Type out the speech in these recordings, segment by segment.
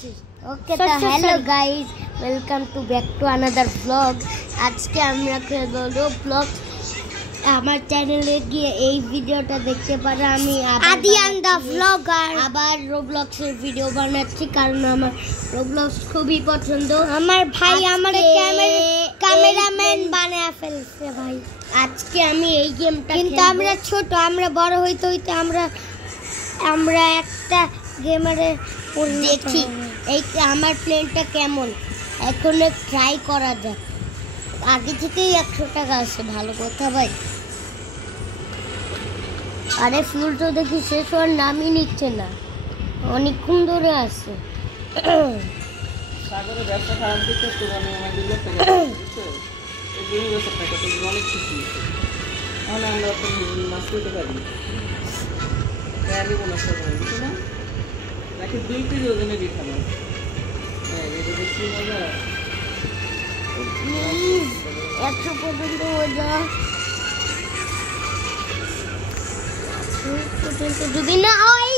বলছিস? ওকে, তো hello guys, welcome to back to another blog. আজকে আমরা খেলবো রোবলক্স। আমার চ্যানেলে গিয়ে এই ভিডিওটা দেখতে পারো। আমি আদিয়ান দা ব্লগার আবার রোবলক্সের ভিডিও বানাচ্ছি, কারণ আমার রোবলক্স খুবই পছন্দ। আমার ভাই আমার ক্যামেরাম্যান বানিয়ে ফেলছে ভাই। আজকে আমি এই গেমটা, কিন্তু আমরা ছোট, আমরা বড় হইতে হইতে আমরা একটা গেমারে দেখি এই আমার প্লেনটা কেমন, এখন ট্রাই করা যাক। আগে থেকেই 100 টাকা আছে, ভালো কথা ভাই। আরে ফুল তো দেখি শেষ হওয়ার নামই নিচ্ছে না, অনেকক্ষণ ধরে আছে। সাগরে ব্যবসা খারাপ দিতে তো আমাদের লোক থেকে এই দুই বছর থেকে তো অনেক খুশি। তাহলে আমরা তো মাছ করতে পারি, প্যালি বোনাস করতে পারি না, নাকি 2 কেজি ওজনে দিতে হবে। হ্যাঁ, এটা দেখছি মজা। 100 পর্যন্ত হয়ে যা, যদি না হয়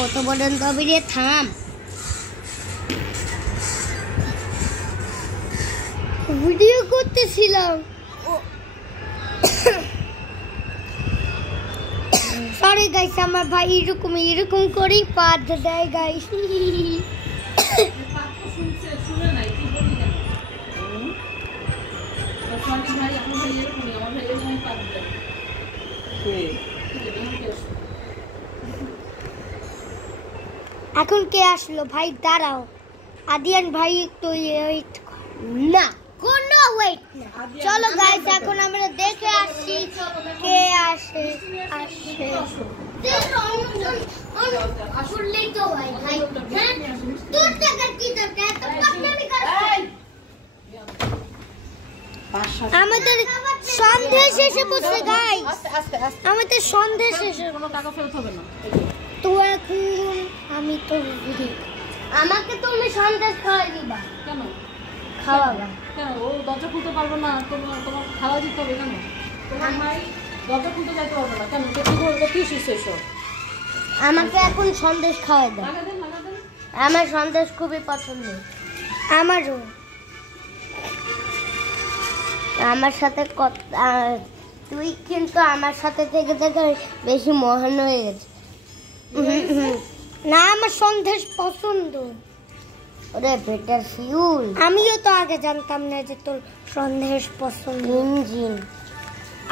কত পর্যন্ত হবে রে? থাম, ভিডিও করতেছিলাম। সরি গাইস, আমার ভাই এরকম করেই পাত দেয় গাইস। এখন কে আসলো ভাই? দাঁড়াও, আদিয়ান ভাই একটু ওয়েট না, কোনো ওয়েট না। চলো গাইস, এখন আমরা দেখে আসছি কে আসে। আসলেই তো ভাই ভাই, তোর টাকার কি দরকার? আমাদের সন্ধ্যা শেষে বসে গাইস, আমাদের সন্ধ্যা শেষে কোনো টাকা ফেরত হবে না। তো এখন আমি তো আমাকে তুমি সন্দেশ খাওয়াই দিবা। কেন খাওয়াবা? কেন ও দরজা খুলতে পারবে না? তোমার খাওয়া দিতে হবে কেন? তোমার ভাই দরজা খুলতে যাইতে পারবে না কেন? তো কি করবে? কি শিখছ? আমাকে এখন সন্দেশ খাওয়াই দাও। আমার সন্দেশ খুবই পছন্দ। আমারও। আমার সাথে তুই কিন্তু আমার সাথে থেকে বেশি মহান হয়ে গেছে। না, আমার সন্দেশ পছন্দ। ওরে বেটার ফিউল, আমিও তো আগে জানতাম না যে তোর সন্দেশ পছন্দ। ইঞ্জিন,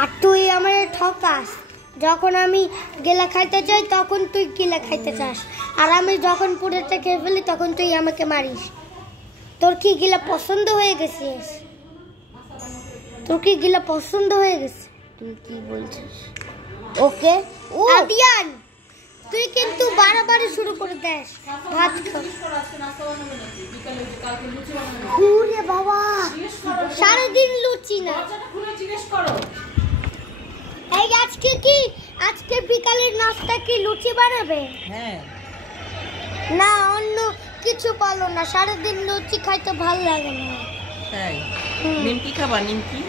আর তুই আমার ঠকাস। যখন আমি গেলা খাইতে চাই তখন তুই গিলা খাইতে চাস, আর আমি যখন পুরোটা খেয়ে ফেলি তখন তুই আমাকে মারিস। তোর কি গিলা পছন্দ হয়ে গেছে? তোর কি গিলা পছন্দ হয়ে গেছে? তুই কি বলছিস? ওকে আদিয়ান, তুই কিন্তু বাড়াবাড়ি শুরু করে দেস। ভাত ঘুরে বাবা, সারাদিন লুচি না। এই আজকে বিকালের নাস্তা কি লুচি বানাবে? হ্যাঁ না, অন্য কিছু পালো না? সারাদিন লুচি খাইতে ভালো লাগে না। তাই নিমকি খাবা? নিমকি